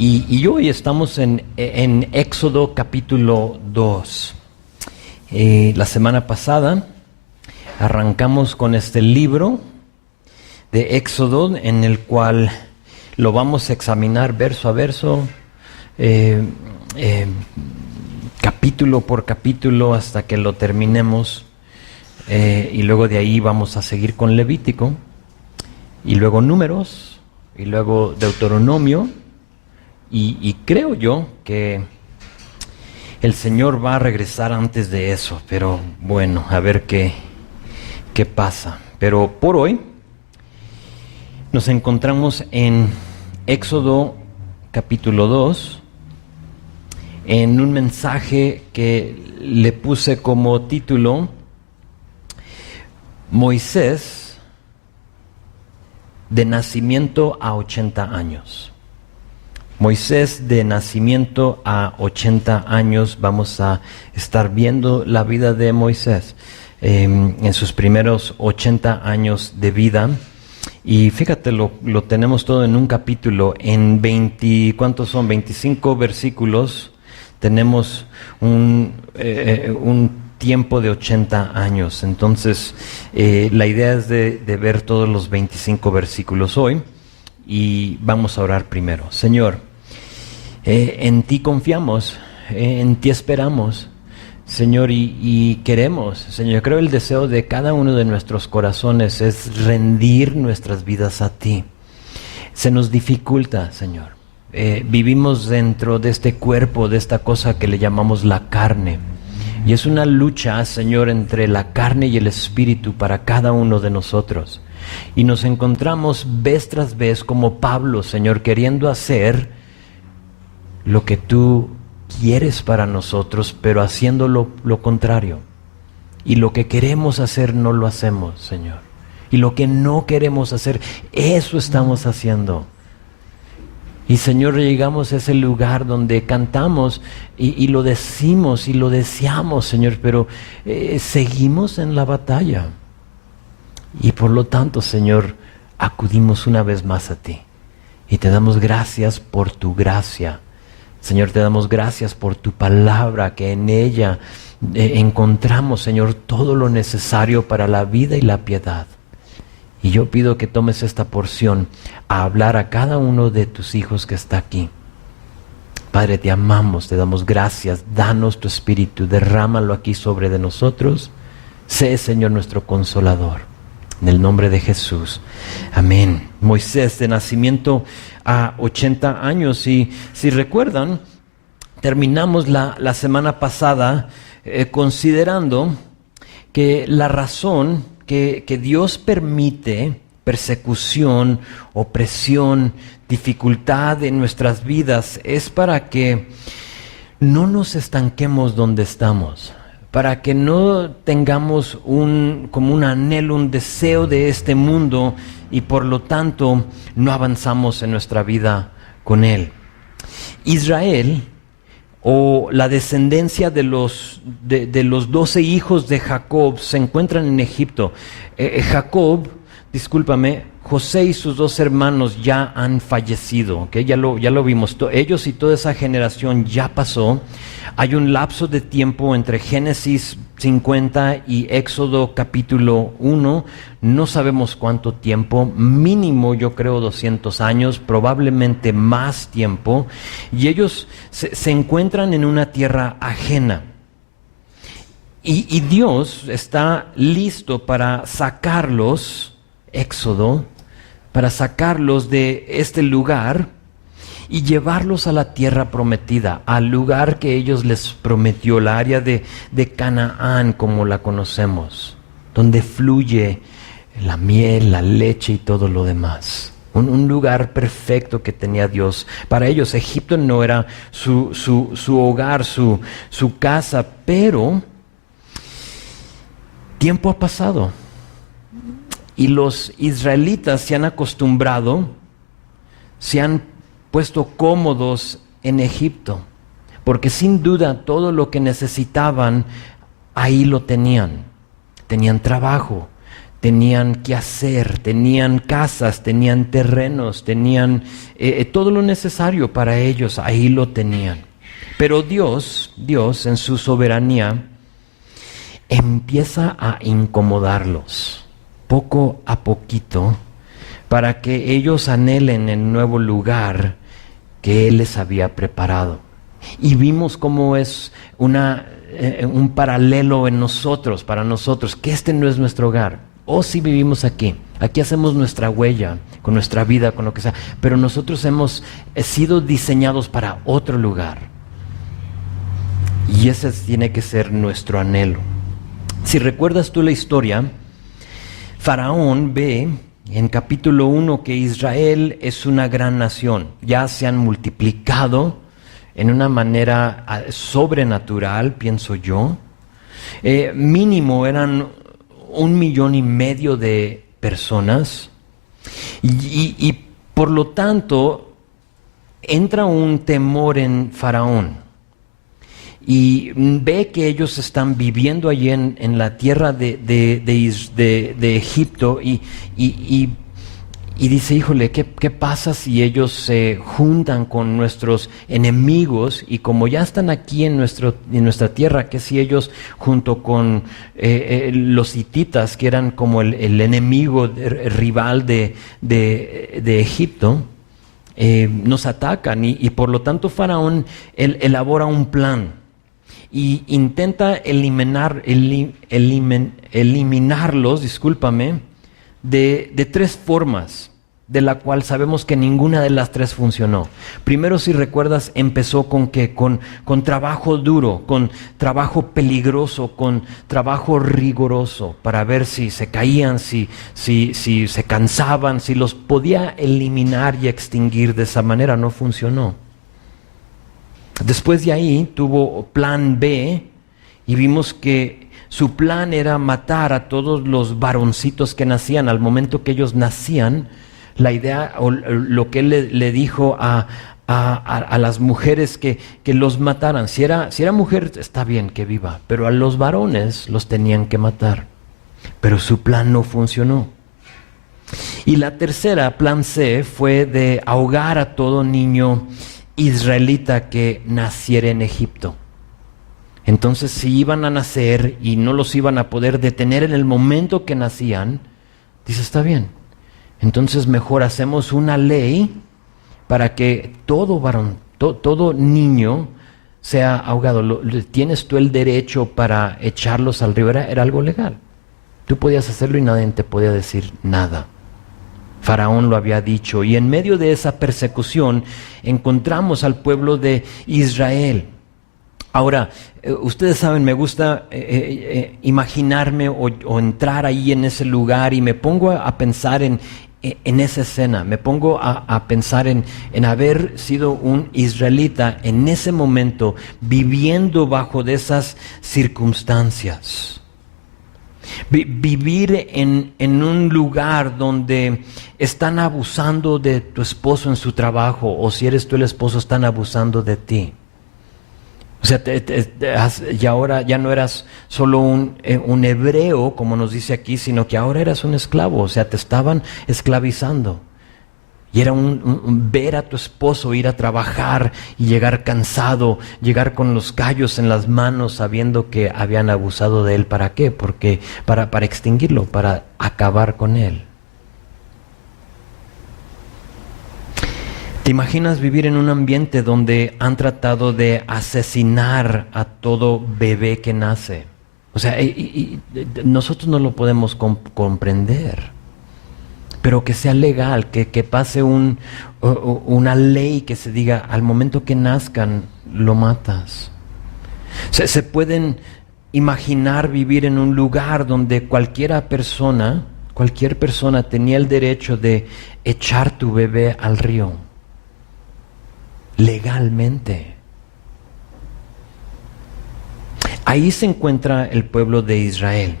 Y hoy estamos en Éxodo capítulo 2. La semana pasada arrancamos con este libro de Éxodo, en el cual lo vamos a examinar verso a verso, capítulo por capítulo, hasta que lo terminemos. Y luego de ahí vamos a seguir con Levítico, y luego Números, y luego Deuteronomio. Y creo yo que el Señor va a regresar antes de eso, pero bueno, a ver qué pasa. Pero por hoy nos encontramos en Éxodo capítulo 2, en un mensaje que le puse como título: Moisés de nacimiento a 80 años. Moisés de nacimiento a 80 años. Vamos a estar viendo la vida de Moisés en sus primeros 80 años de vida. Y fíjate, lo tenemos todo en un capítulo, en 20, ¿cuántos son? 25 versículos. Tenemos un tiempo de 80 años. Entonces, la idea es de ver todos los 25 versículos hoy. Y vamos a orar primero. Señor, en ti confiamos, en ti esperamos, Señor, y queremos, Señor. Yo creo el deseo de cada uno de nuestros corazones es rendir nuestras vidas a ti. Se nos dificulta, Señor. Vivimos dentro de este cuerpo, de esta cosa que le llamamos la carne. Y es una lucha, Señor, entre la carne y el espíritu para cada uno de nosotros. Y nos encontramos vez tras vez como Pablo, Señor, queriendo hacer lo que tú quieres para nosotros, pero haciendo lo contrario. Y lo que queremos hacer no lo hacemos, Señor. Y lo que no queremos hacer, eso estamos haciendo. Y Señor, llegamos a ese lugar donde cantamos y lo decimos y lo deseamos, Señor, pero seguimos en la batalla. Y por lo tanto, Señor, acudimos una vez más a ti. Y te damos gracias por tu gracia. Señor, te damos gracias por tu palabra, que en ella encontramos, Señor, todo lo necesario para la vida y la piedad. Y yo pido que tomes esta porción a hablar a cada uno de tus hijos que está aquí. Padre, te amamos, te damos gracias. Danos tu espíritu, derrámalo aquí sobre de nosotros. Sé, Señor, nuestro consolador. En el nombre de Jesús. Amén. Moisés de nacimiento a 80 años. Y si recuerdan, terminamos la semana pasada considerando que la razón que Dios permite persecución, opresión, dificultad en nuestras vidas es para que no nos estanquemos donde estamos. Para que no tengamos como un anhelo, un deseo de este mundo, y por lo tanto no avanzamos en nuestra vida con Él. Israel, o la descendencia de los 12 hijos de Jacob, se encuentran en Egipto. José y sus 2 hermanos ya han fallecido, ¿okay? Ya lo vimos. Ellos y toda esa generación ya pasó. Hay un lapso de tiempo entre Génesis 50 y Éxodo capítulo 1. No sabemos cuánto tiempo, mínimo yo creo 200 años, probablemente más tiempo. Y ellos se encuentran en una tierra ajena. Y Dios está listo para sacarlos, Éxodo, para sacarlos de este lugar y llevarlos a la tierra prometida, al lugar que ellos les prometió, la área de Canaán, como la conocemos, donde fluye la miel, la leche y todo lo demás. Un lugar perfecto que tenía Dios para ellos. Egipto no era su hogar, su casa, pero tiempo ha pasado y los israelitas se han acostumbrado, se han puesto cómodos en Egipto, porque sin duda todo lo que necesitaban ahí lo tenían. Tenían trabajo, tenían que hacer, tenían casas, tenían terrenos, tenían todo lo necesario para ellos, ahí lo tenían. Pero Dios en su soberanía empieza a incomodarlos poco a poquito para que ellos anhelen el nuevo lugar que Él les había preparado. Y vimos cómo es un paralelo en nosotros, para nosotros, que este no es nuestro hogar. Si vivimos aquí hacemos nuestra huella, con nuestra vida, con lo que sea, pero nosotros hemos sido diseñados para otro lugar. Y ese tiene que ser nuestro anhelo. Si recuerdas tú la historia, Faraón ve en capítulo 1 que Israel es una gran nación. Ya se han multiplicado en una manera sobrenatural, pienso yo. Mínimo eran 1,5 millones de personas. Y por lo tanto, entra un temor en Faraón. Y ve que ellos están viviendo allí en la tierra de Egipto y dice, híjole, ¿qué pasa si ellos se juntan con nuestros enemigos? Y como ya están aquí en nuestra tierra, ¿qué si ellos junto con los hititas, que eran como el enemigo rival de Egipto, nos atacan? Y por lo tanto Faraón elabora un plan. Y intenta eliminarlos, de 3 formas, de la cual sabemos que ninguna de las 3 funcionó. Primero, si recuerdas, empezó con trabajo duro, con trabajo peligroso, con trabajo riguroso, para ver si se caían, si se cansaban, si los podía eliminar y extinguir. De esa manera no funcionó. Después de ahí tuvo plan B y vimos que su plan era matar a todos los varoncitos que nacían. Al momento que ellos nacían, la idea o lo que él le dijo a las mujeres que los mataran. Si era mujer, está bien que viva, pero a los varones los tenían que matar. Pero su plan no funcionó. Y la tercera, plan C, fue de ahogar a todo niño israelita que naciera en Egipto. Entonces, si iban a nacer y no los iban a poder detener en el momento que nacían, dice, está bien, entonces mejor hacemos una ley para que todo varón, todo niño sea ahogado. ¿Tienes tú el derecho para echarlos al río? Era algo legal. Tú podías hacerlo y nadie te podía decir nada. Faraón lo había dicho, y en medio de esa persecución encontramos al pueblo de Israel. Ahora, ustedes saben, me gusta imaginarme o entrar ahí en ese lugar, y me pongo a pensar en esa escena, me pongo a pensar en haber sido un israelita en ese momento, viviendo bajo de esas circunstancias. Vivir en un lugar donde están abusando de tu esposo en su trabajo, o si eres tú el esposo, están abusando de ti. O sea, y ahora ya no eras solo un hebreo, como nos dice aquí, sino que ahora eras un esclavo. O sea, te estaban esclavizando. Y era un ver a tu esposo ir a trabajar y llegar cansado, llegar con los callos en las manos, sabiendo que habían abusado de él. ¿Para qué? Porque para extinguirlo, para acabar con él. ¿Te imaginas vivir en un ambiente donde han tratado de asesinar a todo bebé que nace? O sea, nosotros no lo podemos comprender. Pero que sea legal, que pase una ley que se diga, al momento que nazcan, lo matas. Se pueden imaginar vivir en un lugar donde cualquier persona tenía el derecho de echar tu bebé al río, legalmente. Ahí se encuentra el pueblo de Israel.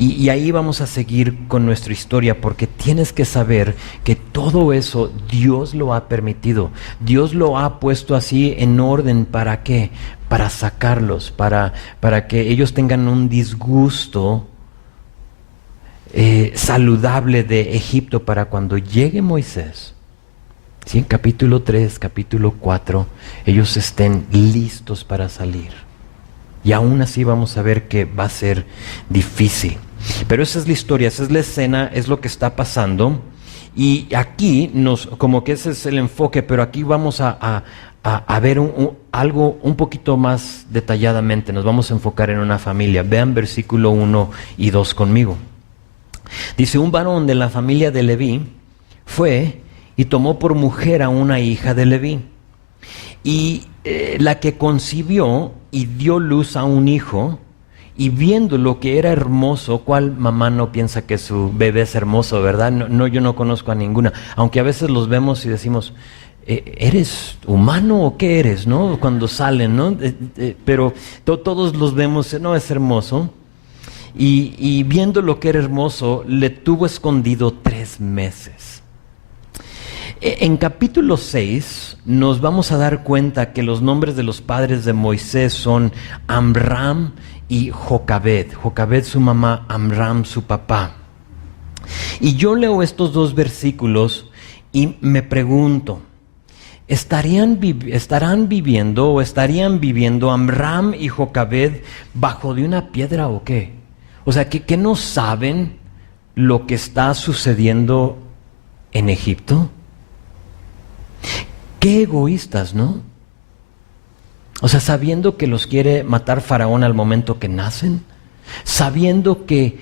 Y ahí vamos a seguir con nuestra historia, porque tienes que saber que todo eso Dios lo ha permitido. Dios lo ha puesto así en orden. ¿Para qué? Para sacarlos, para que ellos tengan un disgusto saludable de Egipto para cuando llegue Moisés. Si en capítulo 3, capítulo 4, ellos estén listos para salir. Y aún así vamos a ver que va a ser difícil. Pero esa es la historia, esa es la escena, es lo que está pasando. Y aquí, como que ese es el enfoque, pero aquí vamos a ver algo un poquito más detalladamente. Nos vamos a enfocar en una familia. Vean versículo 1 y 2 conmigo. Dice, un varón de la familia de Leví fue y tomó por mujer a una hija de Leví. Y la que concibió y dio luz a un hijo, y viendo lo que era hermoso, ¿cuál mamá no piensa que su bebé es hermoso, verdad? No, yo no conozco a ninguna, aunque a veces los vemos y decimos, ¿eres humano o qué eres? ¿No? Cuando salen, ¿no? Pero todos los vemos, no, es hermoso. Y viendo lo que era hermoso, le tuvo escondido 3 meses. En capítulo 6 nos vamos a dar cuenta que los nombres de los padres de Moisés son Amram y Jocabed. Jocabed su mamá, Amram su papá. Y yo leo estos 2 versículos y me pregunto, ¿estarán viviendo Amram y Jocabed bajo de una piedra o qué? O sea, ¿que no saben lo que está sucediendo en Egipto? Qué egoístas, ¿no? O sea, sabiendo que los quiere matar Faraón al momento que nacen, sabiendo que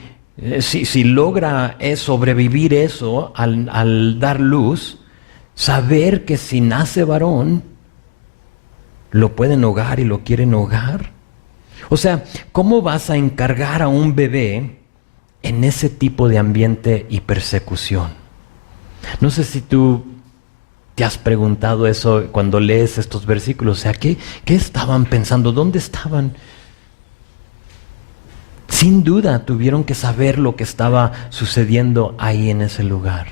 si logra sobrevivir eso al dar luz, saber que si nace varón, lo pueden ahogar y lo quieren ahogar. O sea, ¿cómo vas a encargar a un bebé en ese tipo de ambiente y persecución? No sé si tú te has preguntado eso cuando lees estos versículos. O sea, ¿qué estaban pensando? ¿Dónde estaban? Sin duda tuvieron que saber lo que estaba sucediendo ahí en ese lugar.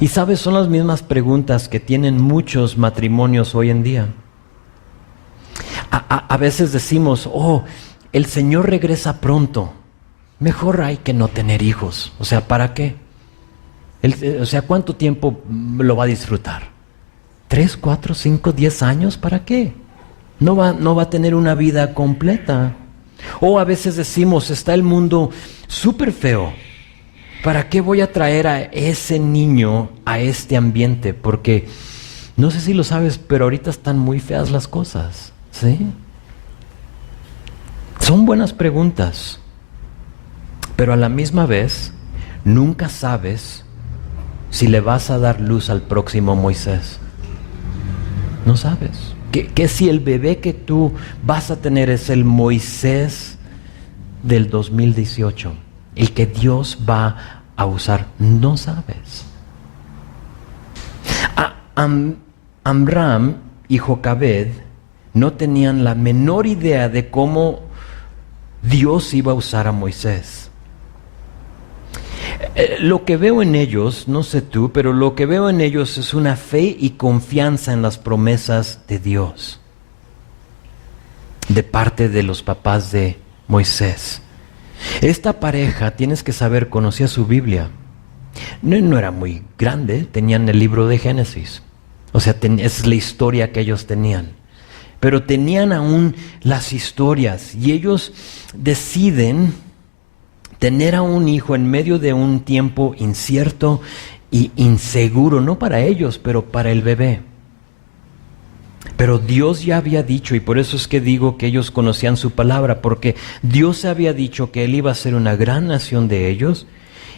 Y sabes, son las mismas preguntas que tienen muchos matrimonios hoy en día. A veces decimos, el Señor regresa pronto, mejor hay que no tener hijos. O sea, ¿para qué? ¿Cuánto tiempo lo va a disfrutar? ¿3, 4, 5, 10 años? ¿Para qué? No va a tener una vida completa. O a veces decimos, está el mundo súper feo. ¿Para qué voy a traer a ese niño a este ambiente? Porque, no sé si lo sabes, pero ahorita están muy feas las cosas. ¿Sí? Son buenas preguntas, pero a la misma vez nunca sabes si le vas a dar luz al próximo Moisés. No sabes. ¿Qué si el bebé que tú vas a tener es el Moisés del 2018? El que Dios va a usar. No sabes. Amram y Jocabed no tenían la menor idea de cómo Dios iba a usar a Moisés. Lo que veo en ellos, no sé tú, pero lo que veo en ellos es una fe y confianza en las promesas de Dios, de parte de los papás de Moisés. Esta pareja, tienes que saber, conocía su Biblia. No era muy grande, tenían el libro de Génesis. O sea, es la historia que ellos tenían. Pero tenían aún las historias y ellos deciden tener a un hijo en medio de un tiempo incierto y inseguro, no para ellos, pero para el bebé. Pero Dios ya había dicho, y por eso es que digo que ellos conocían su palabra, porque Dios había dicho que Él iba a ser una gran nación de ellos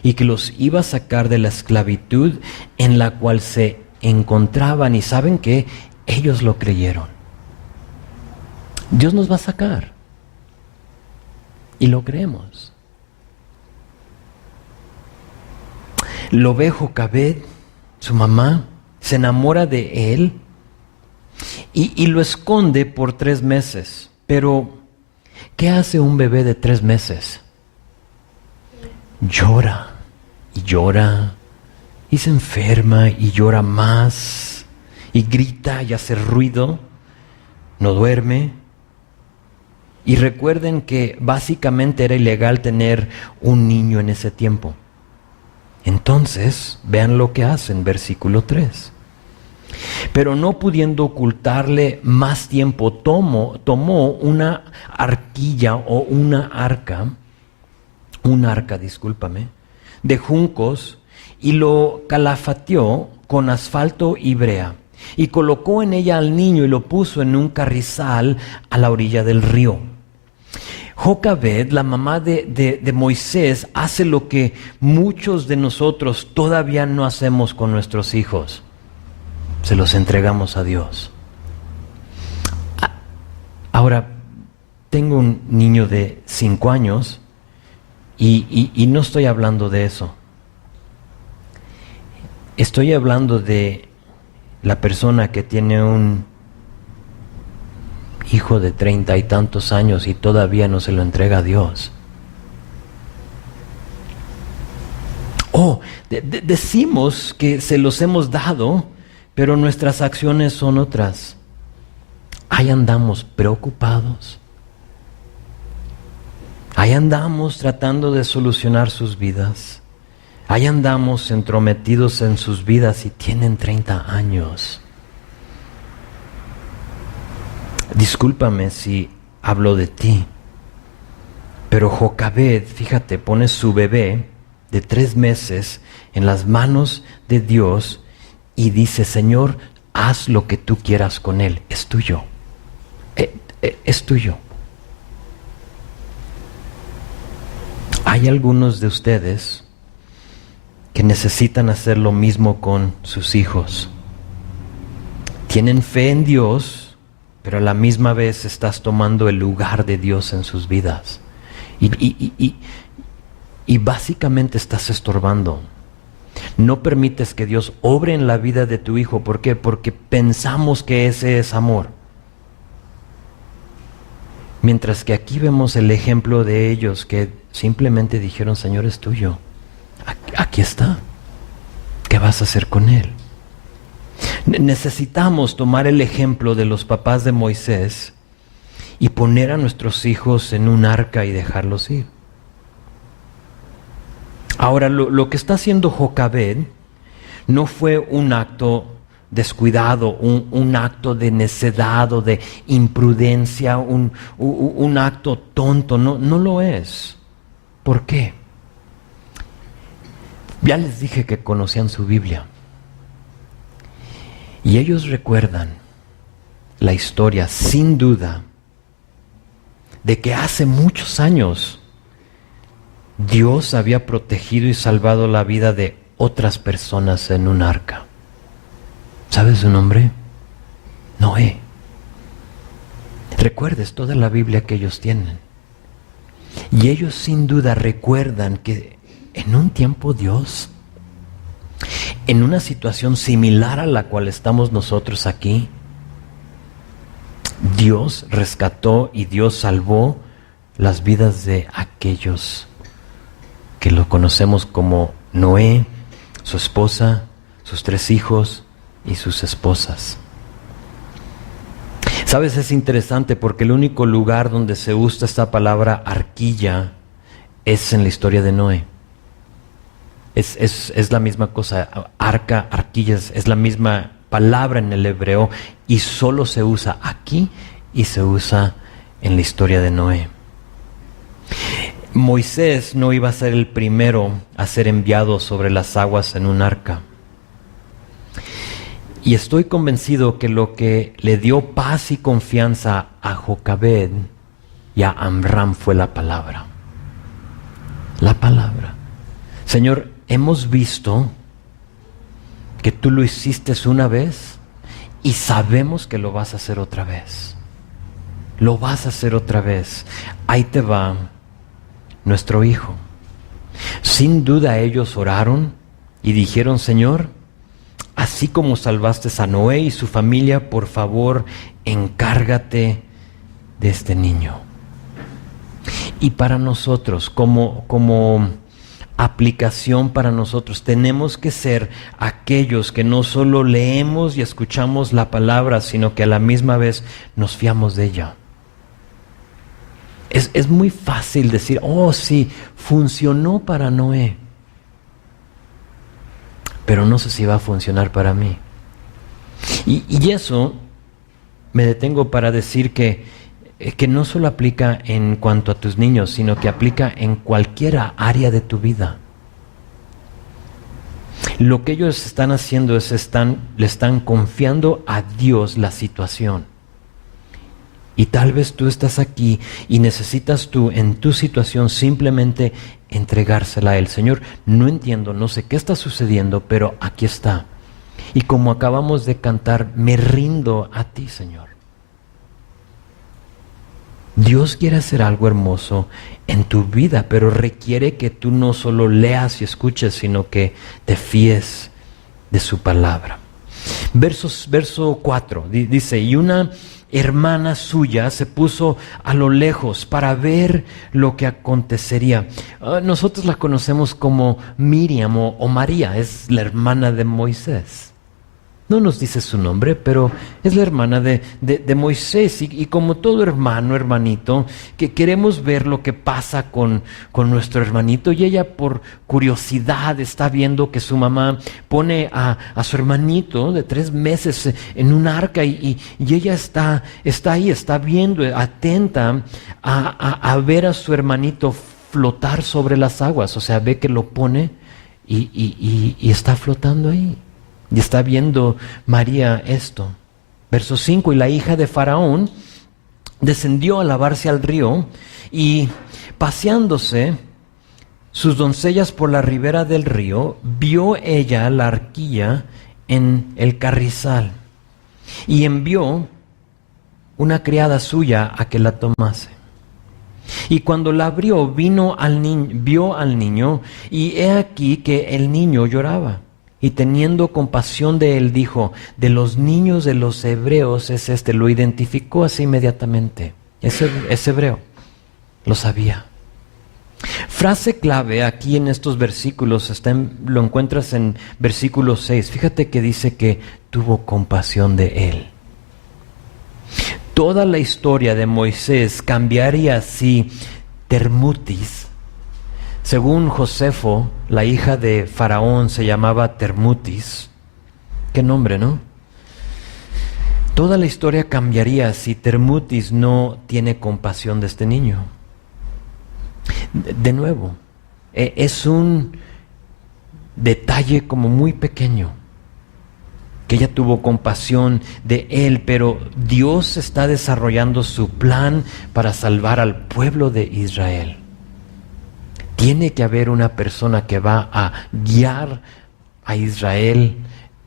y que los iba a sacar de la esclavitud en la cual se encontraban. Y ¿saben qué? Ellos lo creyeron. Dios nos va a sacar. Y lo creemos. Lo ve Jocabed, su mamá, se enamora de él y lo esconde por 3 meses. Pero, ¿qué hace un bebé de 3 meses? Llora y llora y se enferma y llora más y grita y hace ruido, no duerme. Y recuerden que básicamente era ilegal tener un niño en ese tiempo. Entonces, vean lo que hacen, versículo 3. Pero no pudiendo ocultarle más tiempo, tomó una arquilla o un arca, de juncos y lo calafateó con asfalto y brea y colocó en ella al niño y lo puso en un carrizal a la orilla del río. Jocabed, la mamá de Moisés, hace lo que muchos de nosotros todavía no hacemos con nuestros hijos. Se los entregamos a Dios. Ahora, tengo un niño de 5 años y no estoy hablando de eso. Estoy hablando de la persona que tiene un hijo de 30 y tantos años y todavía no se lo entrega a Dios. Decimos que se los hemos dado, pero nuestras acciones son otras. Ahí andamos preocupados. Ahí andamos tratando de solucionar sus vidas. Ahí andamos entrometidos en sus vidas y tienen 30 años. Discúlpame si hablo de ti, pero Jocabed, fíjate, pone su bebé de 3 meses en las manos de Dios y dice: Señor, haz lo que tú quieras con él, es tuyo, es tuyo. Hay algunos de ustedes que necesitan hacer lo mismo con sus hijos. Tienen fe en Dios, pero a la misma vez estás tomando el lugar de Dios en sus vidas. Y básicamente estás estorbando. No permites que Dios obre en la vida de tu hijo. ¿Por qué? Porque pensamos que ese es amor. Mientras que aquí vemos el ejemplo de ellos que simplemente dijeron: Señor, es tuyo. Aquí está. ¿Qué vas a hacer con él? Necesitamos tomar el ejemplo de los papás de Moisés y poner a nuestros hijos en un arca y dejarlos ir. Ahora, lo que está haciendo Jocabed no fue un acto descuidado, un acto de necedad o de imprudencia, un acto tonto. No lo es. ¿Por qué? Ya les dije que conocían su Biblia. Y ellos recuerdan la historia, sin duda, de que hace muchos años Dios había protegido y salvado la vida de otras personas en un arca. ¿Sabes su nombre? Noé. Recuerdes toda la Biblia que ellos tienen. Y ellos sin duda recuerdan que en un tiempo Dios, en una situación similar a la cual estamos nosotros aquí, Dios rescató y Dios salvó las vidas de aquellos que lo conocemos como Noé, su esposa, sus 3 hijos y sus esposas. Sabes, es interesante porque el único lugar donde se usa esta palabra arquilla es en la historia de Noé. Es la misma cosa, arca, arquillas, es la misma palabra en el hebreo y solo se usa aquí y se usa en la historia de Noé. Moisés no iba a ser el primero a ser enviado sobre las aguas en un arca. Y estoy convencido que lo que le dio paz y confianza a Jocabed y a Amram fue la palabra. La palabra. Señor, hemos visto que tú lo hiciste una vez y sabemos que lo vas a hacer otra vez. Lo vas a hacer otra vez. Ahí te va nuestro hijo. Sin duda ellos oraron y dijeron: Señor, así como salvaste a Noé y su familia, por favor, encárgate de este niño. Y para nosotros, como aplicación para nosotros, tenemos que ser aquellos que no solo leemos y escuchamos la palabra, sino que a la misma vez nos fiamos de ella. Es muy fácil decir, oh sí, funcionó para Noé, pero no sé si va a funcionar para mí. Y eso me detengo para decir que no solo aplica en cuanto a tus niños, sino que aplica en cualquier área de tu vida. Lo que ellos están haciendo es le están confiando a Dios la situación. Y tal vez tú estás aquí y necesitas tú en tu situación simplemente entregársela a Él. Señor, no entiendo, no sé qué está sucediendo, pero aquí está. Y como acabamos de cantar, me rindo a ti, Señor. Dios quiere hacer algo hermoso en tu vida, pero requiere que tú no solo leas y escuches, sino que te fíes de su palabra. Verso 4 dice, y una hermana suya se puso a lo lejos para ver lo que acontecería. Nosotros la conocemos como Miriam o María, es la hermana de Moisés. No nos dice su nombre, pero es la hermana de Moisés. Y como todo hermano, hermanito, que queremos ver lo que pasa con nuestro hermanito. Y ella por curiosidad está viendo que su mamá pone a su hermanito de 3 meses en un arca. Y ella está ahí, está viendo, atenta a ver a su hermanito flotar sobre las aguas. O sea, ve que lo pone y está flotando ahí. Y está viendo María esto. Verso 5, y la hija de Faraón descendió a lavarse al río y paseándose sus doncellas por la ribera del río, vio ella la arquilla en el carrizal y envió una criada suya a que la tomase. Y cuando la abrió, vio al niño y he aquí que el niño lloraba. Y teniendo compasión de él, dijo, de los niños de los hebreos es este. Lo identificó así inmediatamente. Es hebreo. Lo sabía. Frase clave aquí en estos versículos, lo encuentras en versículo 6. Fíjate que dice que tuvo compasión de él. Toda la historia de Moisés cambiaría si Termutis, según Josefo, la hija de Faraón se llamaba Termutis. Qué nombre, ¿no? Toda la historia cambiaría si Termutis no tiene compasión de este niño. De nuevo, es un detalle como muy pequeño, que ella tuvo compasión de él, pero Dios está desarrollando su plan para salvar al pueblo de Israel. Tiene que haber una persona que va a guiar a Israel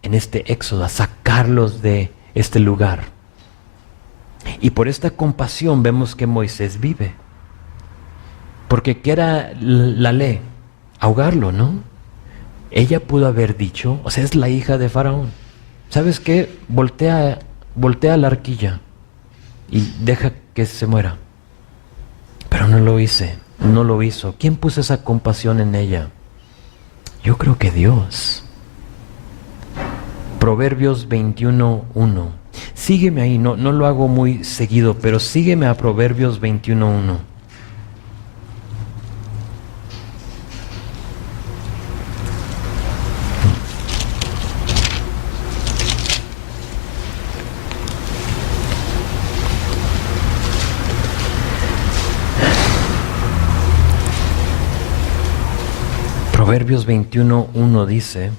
en este éxodo, a sacarlos de este lugar. Y por esta compasión vemos que Moisés vive. Porque ¿qué era la ley? Ahogarlo, ¿no? Ella pudo haber dicho, o sea, es la hija de Faraón. ¿Sabes qué? Voltea la arquilla y deja que se muera. Pero no lo hizo. ¿Quién puso esa compasión en ella? Yo creo que Dios. Proverbios 21:1. Sígueme ahí, no lo hago muy seguido, pero sígueme a Proverbios 21:1. Proverbios 21:1 dice,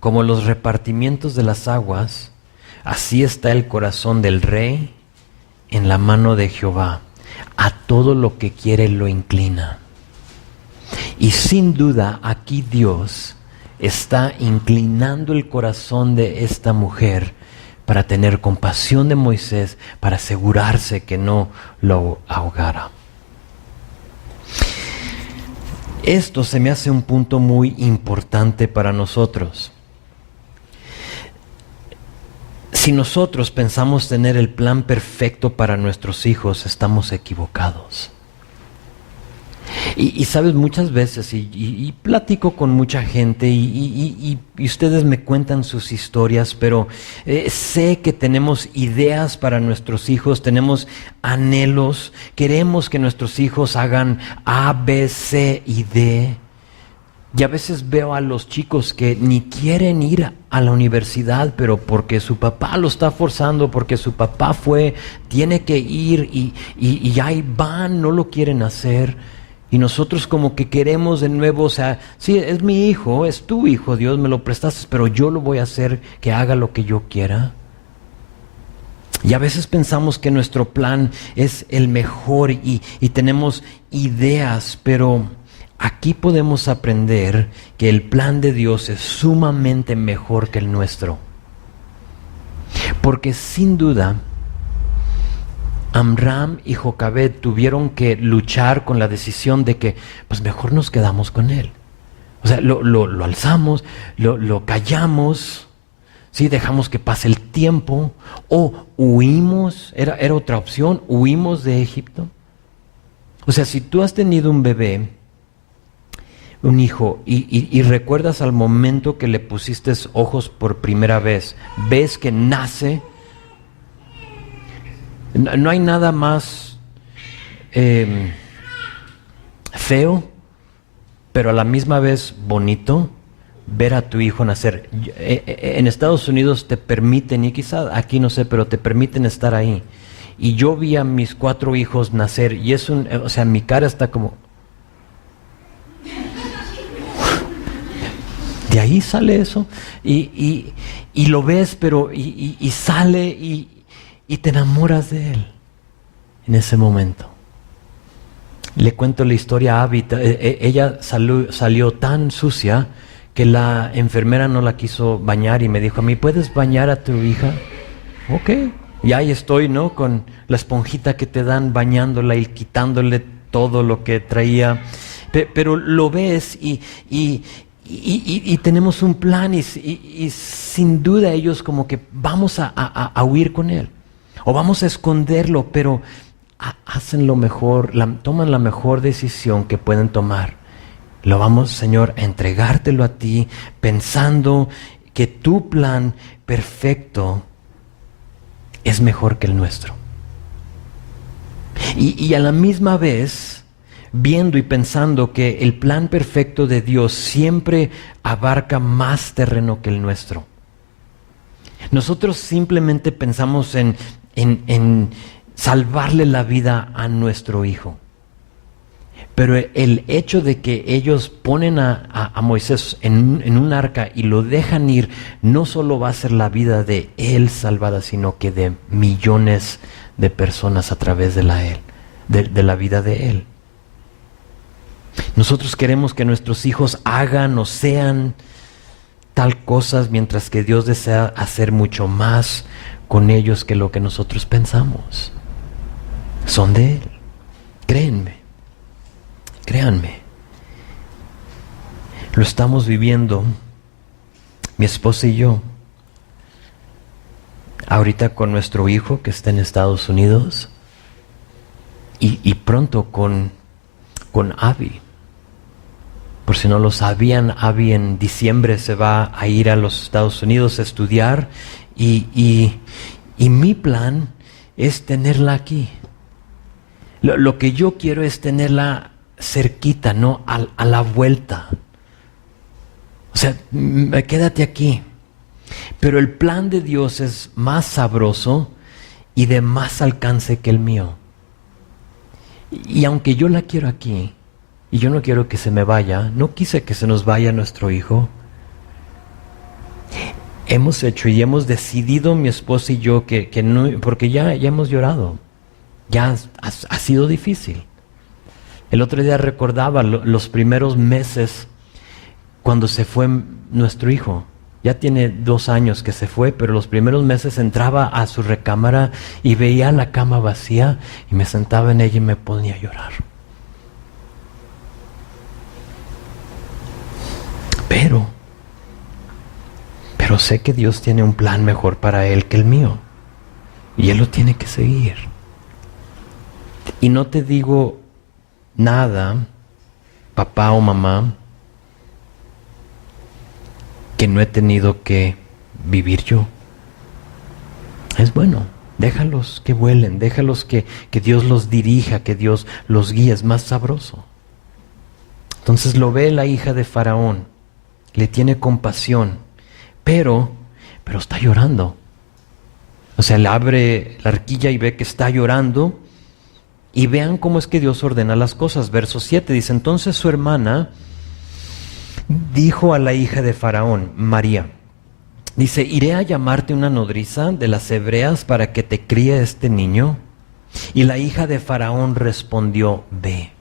como los repartimientos de las aguas, así está el corazón del rey en la mano de Jehová. A todo lo que quiere lo inclina. Y sin duda aquí Dios está inclinando el corazón de esta mujer para tener compasión de Moisés, para asegurarse que no lo ahogara. Esto se me hace un punto muy importante para nosotros. Si nosotros pensamos tener el plan perfecto para nuestros hijos, estamos equivocados. Y sabes, muchas veces, y platico con mucha gente, y ustedes me cuentan sus historias, pero sé que tenemos ideas para nuestros hijos, tenemos anhelos, queremos que nuestros hijos hagan A, B, C y D. Y a veces veo a los chicos que ni quieren ir a la universidad, pero porque su papá lo está forzando, porque su papá tiene que ir y ahí van, no lo quieren hacer. Y nosotros como que queremos de nuevo, o sea, sí, es mi hijo, es tu hijo, Dios me lo prestaste, pero yo lo voy a hacer que haga lo que yo quiera. Y a veces pensamos que nuestro plan es el mejor y tenemos ideas, pero aquí podemos aprender que el plan de Dios es sumamente mejor que el nuestro. Porque sin duda, Amram y Jocabed tuvieron que luchar con la decisión de que, pues mejor nos quedamos con él. O sea, lo alzamos, lo callamos, ¿sí? Dejamos que pase el tiempo, o huimos, era otra opción, huimos de Egipto. O sea, si tú has tenido un bebé, un hijo, y recuerdas al momento que le pusiste ojos por primera vez, ves que nace. No hay nada más feo, pero a la misma vez bonito, ver a tu hijo nacer. En Estados Unidos te permiten, y quizás aquí no sé, pero te permiten estar ahí. Y yo vi a mis 4 hijos nacer, y o sea, mi cara está como... De ahí sale eso, y lo ves, pero y sale, y te enamoras de él en ese momento. Le cuento la historia a Abby. Ella salió tan sucia que la enfermera no la quiso bañar y me dijo, ¿a mí puedes bañar a tu hija? Ok, y ahí estoy, ¿no? Con la esponjita que te dan, bañándola y quitándole todo lo que traía. Pero lo ves y tenemos un plan y sin duda ellos como que vamos a huir con él. O vamos a esconderlo, pero hacen lo mejor, toman la mejor decisión que pueden tomar. Lo vamos, Señor, a entregártelo a ti, pensando que tu plan perfecto es mejor que el nuestro. Y a la misma vez, viendo y pensando que el plan perfecto de Dios siempre abarca más terreno que el nuestro. Nosotros simplemente pensamos en salvarle la vida a nuestro hijo. Pero el hecho de que ellos ponen a Moisés en un arca y lo dejan ir, no solo va a ser la vida de él salvada, sino que de millones de personas a través de la vida de él. Nosotros queremos que nuestros hijos hagan o sean tal cosas, mientras que Dios desea hacer mucho más con ellos que lo que nosotros pensamos. Son de Él. Créanme. Lo estamos viviendo, mi esposa y yo, ahorita con nuestro hijo que está en Estados Unidos y pronto con Abby. Por si no lo sabían, Abby en diciembre se va a ir a los Estados Unidos a estudiar y mi plan es tenerla aquí. Lo que yo quiero es tenerla cerquita, ¿no? A la vuelta. O sea, quédate aquí. Pero el plan de Dios es más sabroso y de más alcance que el mío. Y aunque yo la quiero aquí, y yo no quiero que se me vaya, no quise que se nos vaya nuestro hijo. Hemos hecho y hemos decidido, mi esposa y yo, que no, porque ya hemos llorado. Ya ha sido difícil. El otro día recordaba los primeros meses cuando se fue nuestro hijo. Ya tiene 2 años que se fue, pero los primeros meses entraba a su recámara y veía la cama vacía y me sentaba en ella y me ponía a llorar. Pero sé que Dios tiene un plan mejor para él que el mío. Y él lo tiene que seguir. Y no te digo nada papá o mamá, que no he tenido que vivir yo. Es bueno, déjalos que vuelen, déjalos que Dios los dirija, que Dios los guíe, es más sabroso. Entonces lo ve la hija de Faraón, le tiene compasión, pero está llorando. O sea, le abre la arquilla y ve que está llorando. Y vean cómo es que Dios ordena las cosas. Verso 7 dice, entonces su hermana dijo a la hija de Faraón, María, dice, iré a llamarte una nodriza de las hebreas para que te críe este niño. Y la hija de Faraón respondió, ve.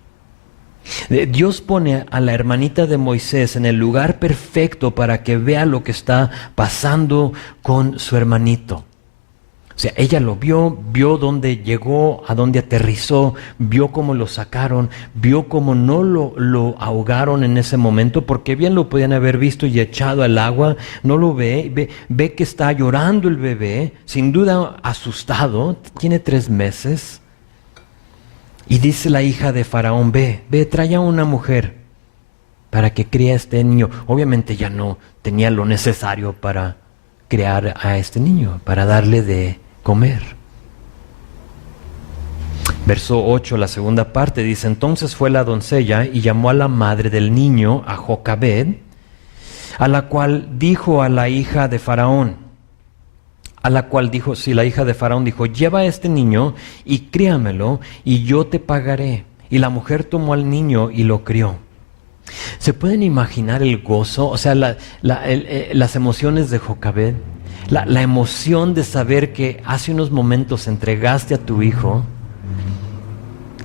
Dios pone a la hermanita de Moisés en el lugar perfecto para que vea lo que está pasando con su hermanito. O sea, ella lo vio dónde llegó, a dónde aterrizó, vio cómo lo sacaron, vio cómo no lo ahogaron en ese momento, porque bien lo podían haber visto y echado al agua. No lo ve que está llorando el bebé, sin duda asustado, tiene 3 meses. Y dice la hija de Faraón, ve, trae a una mujer para que críe a este niño. Obviamente ya no tenía lo necesario para criar a este niño, para darle de comer. Verso 8, la segunda parte, dice, entonces fue la doncella y llamó a la madre del niño, a Jocabed, a la cual dijo a la hija de Faraón, la hija de Faraón dijo, lleva a este niño y críamelo y yo te pagaré. Y la mujer tomó al niño y lo crió. ¿Se pueden imaginar el gozo? O sea, las emociones de Jocabed. La emoción de saber que hace unos momentos entregaste a tu hijo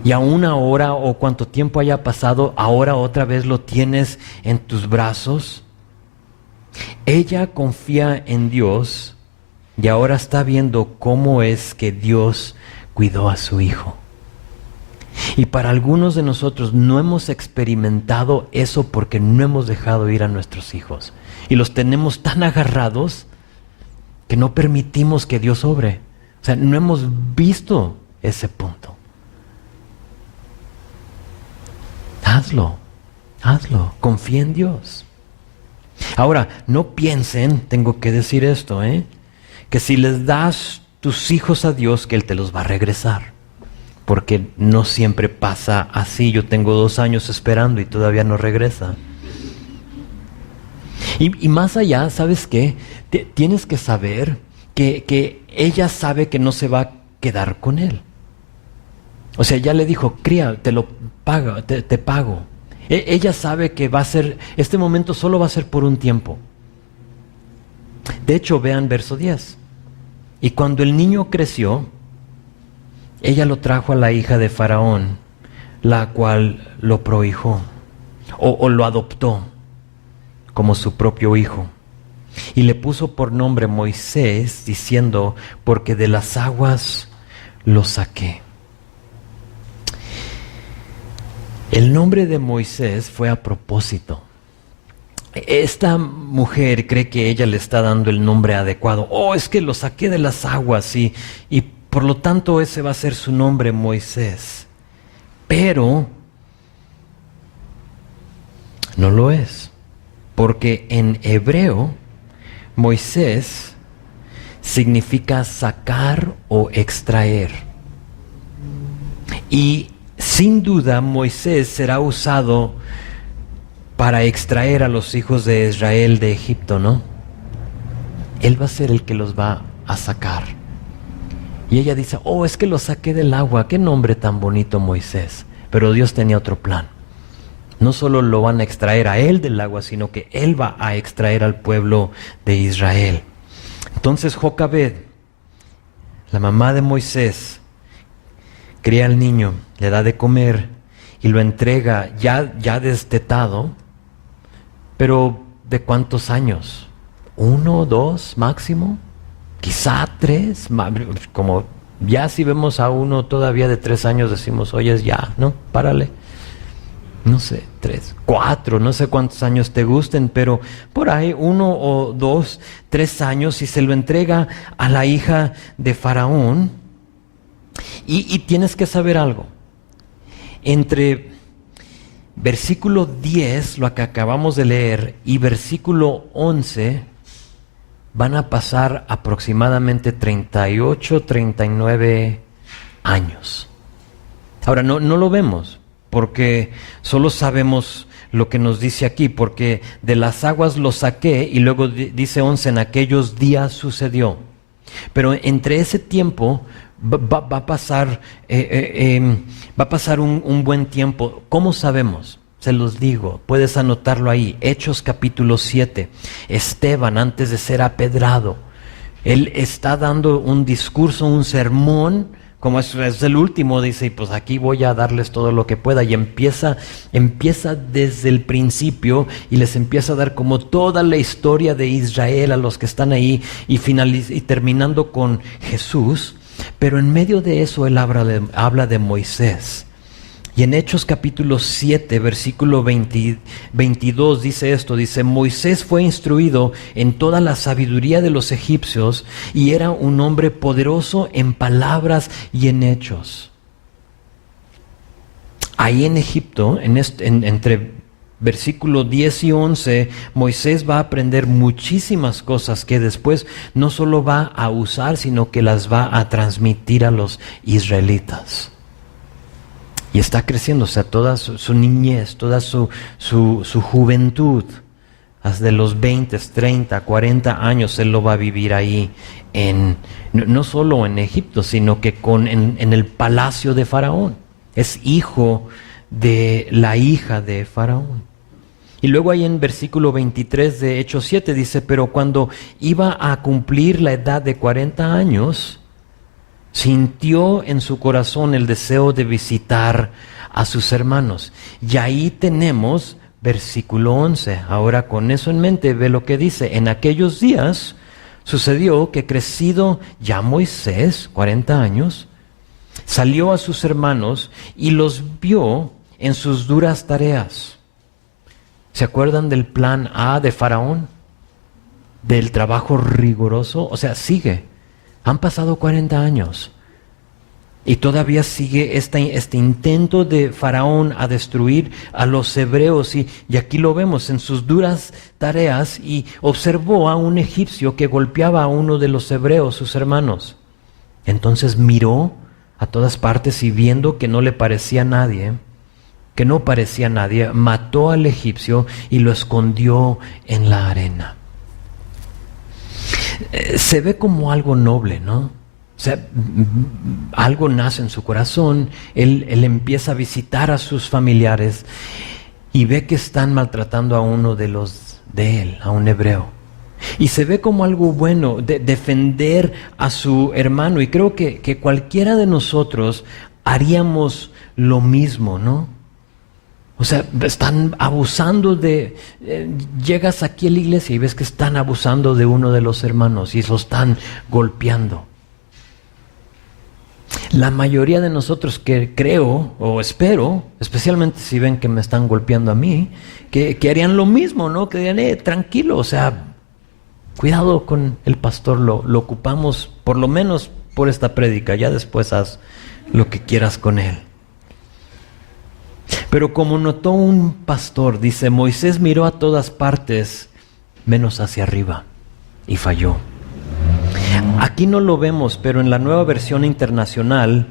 y aún ahora o cuánto tiempo haya pasado, ahora otra vez lo tienes en tus brazos. Ella confía en Dios y ahora está viendo cómo es que Dios cuidó a su hijo. Y para algunos de nosotros no hemos experimentado eso porque no hemos dejado ir a nuestros hijos. Y los tenemos tan agarrados que no permitimos que Dios obre. O sea, no hemos visto ese punto. Hazlo, confía en Dios. Ahora, no piensen, tengo que decir esto, que si les das tus hijos a Dios, que Él te los va a regresar. Porque no siempre pasa así. Yo tengo 2 años esperando y todavía no regresa. Y más allá, ¿sabes qué? Tienes que saber que ella sabe que no se va a quedar con él. O sea, ya le dijo, cría, te lo pago, te pago. Ella sabe que va a ser, este momento solo va a ser por un tiempo. De hecho, vean verso 10. Y cuando el niño creció, ella lo trajo a la hija de Faraón, la cual lo prohijó o lo adoptó como su propio hijo. Y le puso por nombre Moisés, diciendo, porque de las aguas lo saqué. El nombre de Moisés fue a propósito. Esta mujer cree que ella le está dando el nombre adecuado. Oh, es que lo saqué de las aguas y por lo tanto ese va a ser su nombre, Moisés. Pero no lo es. Porque en hebreo, Moisés significa sacar o extraer. Y sin duda Moisés será usado para extraer a los hijos de Israel de Egipto, ¿no? Él va a ser el que los va a sacar. Y ella dice, oh, es que los saqué del agua. Qué nombre tan bonito, Moisés. Pero Dios tenía otro plan. No solo lo van a extraer a él del agua, sino que él va a extraer al pueblo de Israel. Entonces Jocabed, la mamá de Moisés, cría al niño, le da de comer y lo entrega ya destetado. Pero ¿de cuántos años? 1, 2 máximo, quizá 3, como ya si vemos a uno todavía de 3 años decimos, oye, ya, ¿no? Párale. No sé, 3, 4, no sé cuántos años te gusten, pero por ahí 1 o 2, 3 años y se lo entrega a la hija de Faraón. Y tienes que saber algo. Entre versículo 10, lo que acabamos de leer, y versículo 11, van a pasar aproximadamente 38, 39 años. Ahora, no lo vemos, porque solo sabemos lo que nos dice aquí, porque de las aguas lo saqué, y luego dice 11, en aquellos días sucedió. Pero entre ese tiempo va a pasar un buen tiempo. ¿Cómo sabemos? Se los digo, puedes anotarlo ahí. Hechos capítulo 7. Esteban, antes de ser apedrado, él está dando un discurso, un sermón, como es el último, dice, y pues aquí voy a darles todo lo que pueda. Y empieza desde el principio y les empieza a dar como toda la historia de Israel a los que están ahí y terminando con Jesús. Pero en medio de eso él habla de Moisés. Y en Hechos capítulo 7, versículo 22 dice esto, dice, Moisés fue instruido en toda la sabiduría de los egipcios y era un hombre poderoso en palabras y en hechos. Ahí en Egipto, entre versículo 10 y 11, Moisés va a aprender muchísimas cosas que después no solo va a usar, sino que las va a transmitir a los israelitas. Y está creciendo, o sea, toda su niñez, toda su juventud, hasta los 20, 30, 40 años, él lo va a vivir ahí, no solo en Egipto, sino que en el palacio de Faraón. Es hijo de la hija de Faraón. Y luego ahí en versículo 23 de Hechos 7 dice, pero cuando iba a cumplir la edad de 40 años, sintió en su corazón el deseo de visitar a sus hermanos. Y ahí tenemos versículo 11. Ahora con eso en mente, ve lo que dice. En aquellos días sucedió que crecido ya Moisés, 40 años, salió a sus hermanos y los vio en sus duras tareas. ¿Se acuerdan del plan A de Faraón? Del trabajo riguroso. O sea, sigue. Han pasado 40 años y todavía sigue este intento de Faraón a destruir a los hebreos y aquí lo vemos en sus duras tareas y observó a un egipcio que golpeaba a uno de los hebreos, sus hermanos. Entonces miró a todas partes y viendo que no le parecía nadie, mató al egipcio y lo escondió en la arena. Se ve como algo noble, ¿no? O sea, algo nace en su corazón, él empieza a visitar a sus familiares y ve que están maltratando a uno de él, a un hebreo. Y se ve como algo bueno de defender a su hermano. Y creo que cualquiera de nosotros haríamos lo mismo, ¿no? O sea, están abusando llegas aquí a la iglesia y ves que están abusando de uno de los hermanos y lo están golpeando. La mayoría de nosotros que creo o espero, especialmente si ven que me están golpeando a mí, que harían lo mismo, ¿no? Que dirían, tranquilo, o sea, cuidado con el pastor, lo ocupamos por lo menos por esta prédica, ya después haz lo que quieras con él. Pero como notó un pastor, dice, Moisés miró a todas partes menos hacia arriba y falló. Aquí no lo vemos, pero en la Nueva Versión Internacional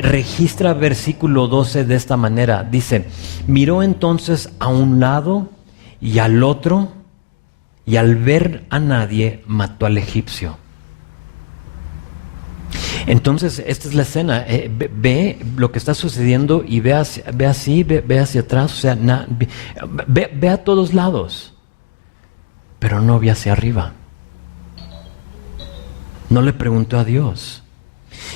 registra versículo 12 de esta manera. Dice, miró entonces a un lado y al otro y al ver a nadie mató al egipcio. Entonces, esta es la escena. Ve lo que está sucediendo y ve hacia atrás. O sea, ve a todos lados, pero no ve hacia arriba. No le preguntó a Dios.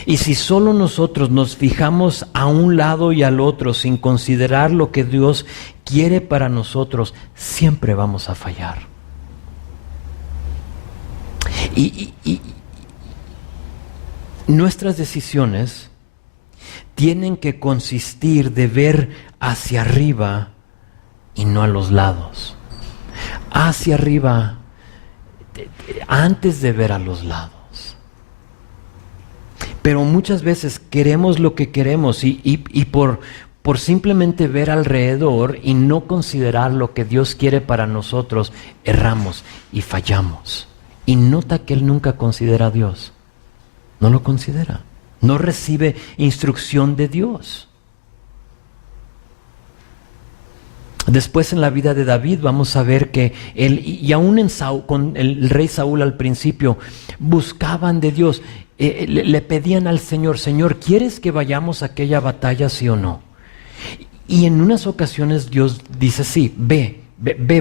Y si solo nosotros nos fijamos a un lado y al otro sin considerar lo que Dios quiere para nosotros, siempre vamos a fallar. Y nuestras decisiones tienen que consistir de ver hacia arriba y no a los lados. Hacia arriba antes de ver a los lados. Pero muchas veces queremos lo que queremos y por simplemente ver alrededor y no considerar lo que Dios quiere para nosotros, erramos y fallamos. Y nota que él nunca considera a Dios. No lo considera. No recibe instrucción de Dios. Después en la vida de David vamos a ver que él, y aún en con el rey Saúl al principio, buscaban de Dios, le pedían al Señor, Señor, ¿quieres que vayamos a aquella batalla, sí o no? Y en unas ocasiones Dios dice, sí, ve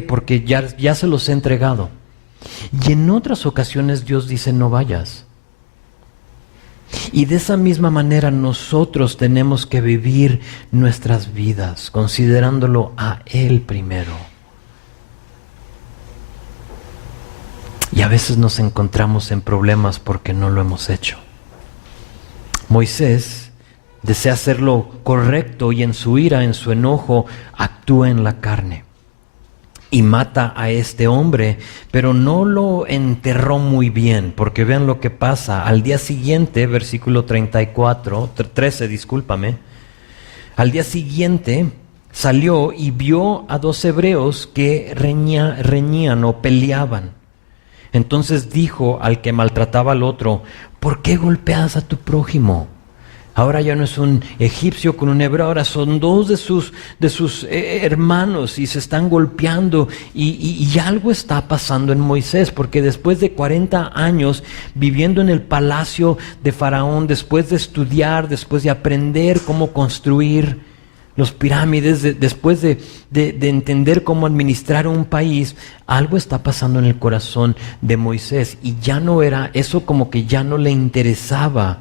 porque ya se los he entregado. Y en otras ocasiones Dios dice, no vayas. Y de esa misma manera nosotros tenemos que vivir nuestras vidas considerándolo a Él primero. Y a veces nos encontramos en problemas porque no lo hemos hecho. Moisés desea hacer lo correcto y en su ira, en su enojo, actúa en la carne. Y mata a este hombre, pero no lo enterró muy bien, porque vean lo que pasa. Al día siguiente, versículo 13, discúlpame. Al día siguiente salió y vio a 2 hebreos que reñían o peleaban. Entonces dijo al que maltrataba al otro, ¿por qué golpeas a tu prójimo? Ahora ya no es un egipcio con un hebreo, ahora son 2 de sus hermanos y se están golpeando y algo está pasando en Moisés, porque después de 40 años viviendo en el palacio de Faraón, después de estudiar, después de aprender cómo construir los pirámides, después de entender cómo administrar un país, algo está pasando en el corazón de Moisés y ya no era eso, como que ya no le interesaba.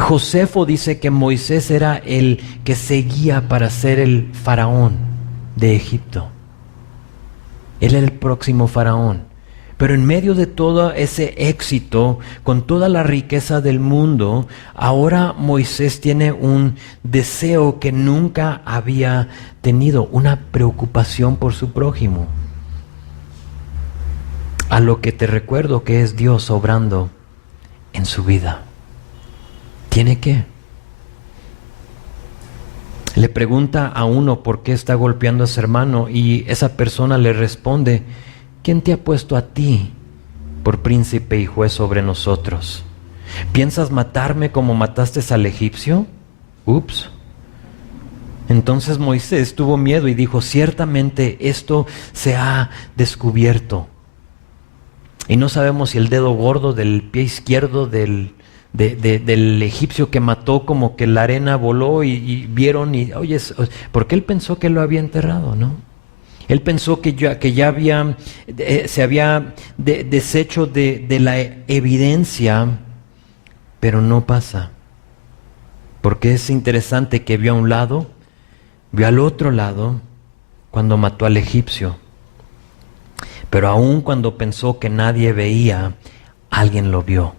Josefo dice que Moisés era el que seguía para ser el faraón de Egipto. Él era el próximo faraón. Pero en medio de todo ese éxito, con toda la riqueza del mundo, ahora Moisés tiene un deseo que nunca había tenido, una preocupación por su prójimo. A lo que te recuerdo que es Dios obrando en su vida. ¿Tiene qué? Le pregunta a uno por qué está golpeando a su hermano y esa persona le responde, ¿quién te ha puesto a ti por príncipe y juez sobre nosotros? ¿Piensas matarme como mataste al egipcio? Ups. Entonces Moisés tuvo miedo y dijo, ciertamente esto se ha descubierto. Y no sabemos si el dedo gordo del pie izquierdo del egipcio que mató, como que la arena voló y vieron y, oye, porque él pensó que lo había enterrado, ¿no? Él pensó que ya había, se había deshecho de la evidencia, pero no pasa. Porque es interesante que vio a un lado, vio al otro lado cuando mató al egipcio. Pero aún cuando pensó que nadie veía, alguien lo vio.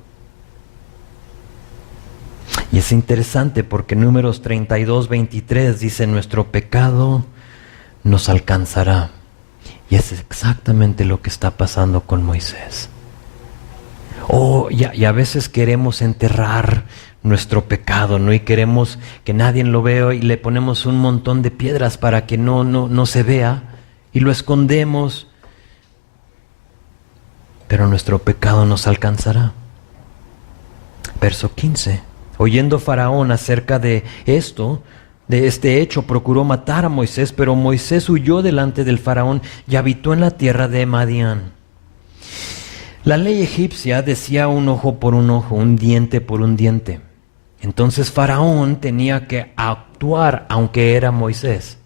Y es interesante porque Números 32:23 dice, nuestro pecado nos alcanzará. Y es exactamente lo que está pasando con Moisés. Y a veces queremos enterrar nuestro pecado, ¿no? Y queremos que nadie lo vea y le ponemos un montón de piedras para que no se vea y lo escondemos. Pero nuestro pecado nos alcanzará. Verso 15. Oyendo Faraón acerca de esto, de este hecho, procuró matar a Moisés, pero Moisés huyó delante del Faraón y habitó en la tierra de Madián. La ley egipcia decía un ojo por un ojo, un diente por un diente. Entonces Faraón tenía que actuar aunque era Moisés.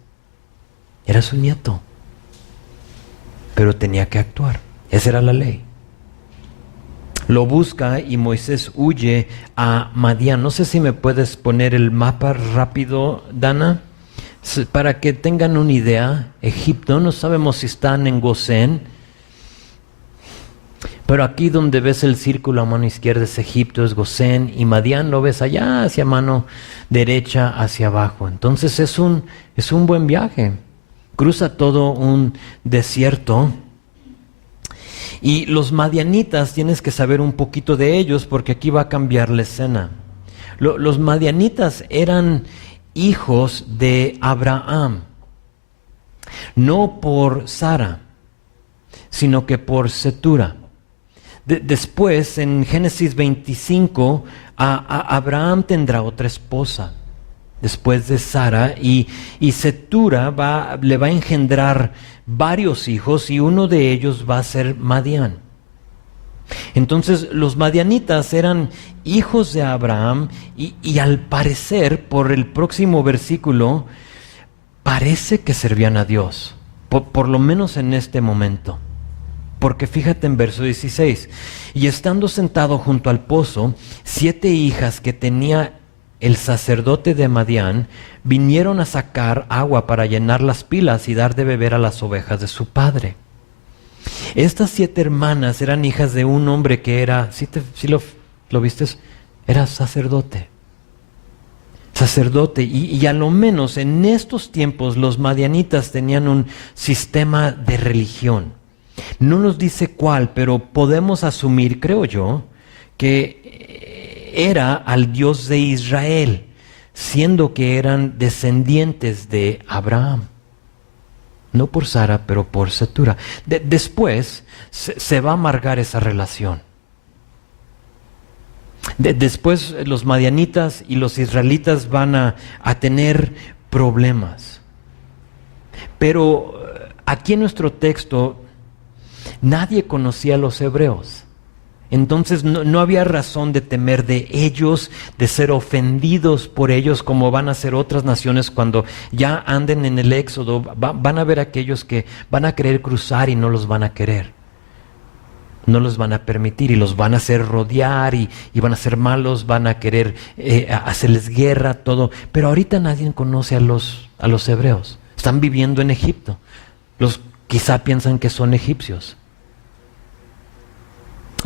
Era su nieto. Pero tenía que actuar. Esa era la ley. Lo busca y Moisés huye a Madián. No sé si me puedes poner el mapa rápido, Dana, para que tengan una idea. Egipto, no sabemos si están en Gosén, pero aquí donde ves el círculo a mano izquierda es Egipto, es Gosén, y Madián lo ves allá hacia mano derecha, hacia abajo. Entonces es un buen viaje. Cruza todo un desierto. Y los madianitas, tienes que saber un poquito de ellos porque aquí va a cambiar la escena. Los madianitas eran hijos de Abraham, no por Sara, sino que por Cetura. Después, en Génesis 25, Abraham tendrá otra esposa después de Sara, y Cetura le va a engendrar varios hijos, y uno de ellos va a ser Madián. Entonces los madianitas eran hijos de Abraham, y al parecer, por el próximo versículo, parece que servían a Dios, por lo menos en este momento. Porque fíjate en verso 16, y estando sentado junto al pozo, 7 hijas que tenía el sacerdote de Madián vinieron a sacar agua para llenar las pilas y dar de beber a las ovejas de su padre. Estas 7 hermanas eran hijas de un hombre que era, ¿sí lo viste? Era sacerdote. Y a lo menos en estos tiempos los madianitas tenían un sistema de religión. No nos dice cuál, pero podemos asumir, creo yo, que era al Dios de Israel, siendo que eran descendientes de Abraham. No por Sara, pero por Cetura. Después se va a amargar esa relación. Después los madianitas y los israelitas van a tener problemas. Pero aquí en nuestro texto nadie conocía a los hebreos. Entonces no había razón de temer de ellos, de ser ofendidos por ellos, como van a ser otras naciones cuando ya anden en el éxodo. Van a ver aquellos que van a querer cruzar y no los van a querer. No los van a permitir y los van a hacer rodear y van a ser malos, van a querer hacerles guerra, todo. Pero ahorita nadie conoce a los hebreos. Están viviendo en Egipto. Quizá piensan que son egipcios.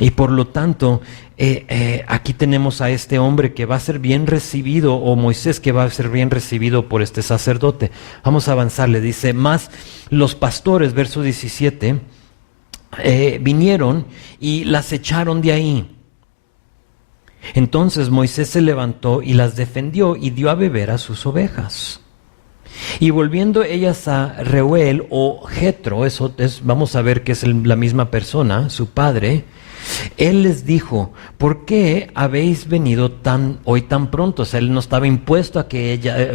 Y por lo tanto, aquí tenemos a este hombre que va a ser bien recibido, o Moisés que va a ser bien recibido por este sacerdote. Vamos a avanzar, le dice, más los pastores, verso 17, vinieron y las echaron de ahí. Entonces Moisés se levantó y las defendió y dio a beber a sus ovejas. Y volviendo ellas a Reuel o Jetro, vamos a ver que es la misma persona, su padre, él les dijo, ¿por qué habéis venido hoy tan pronto? O sea, él no estaba impuesto a que ella,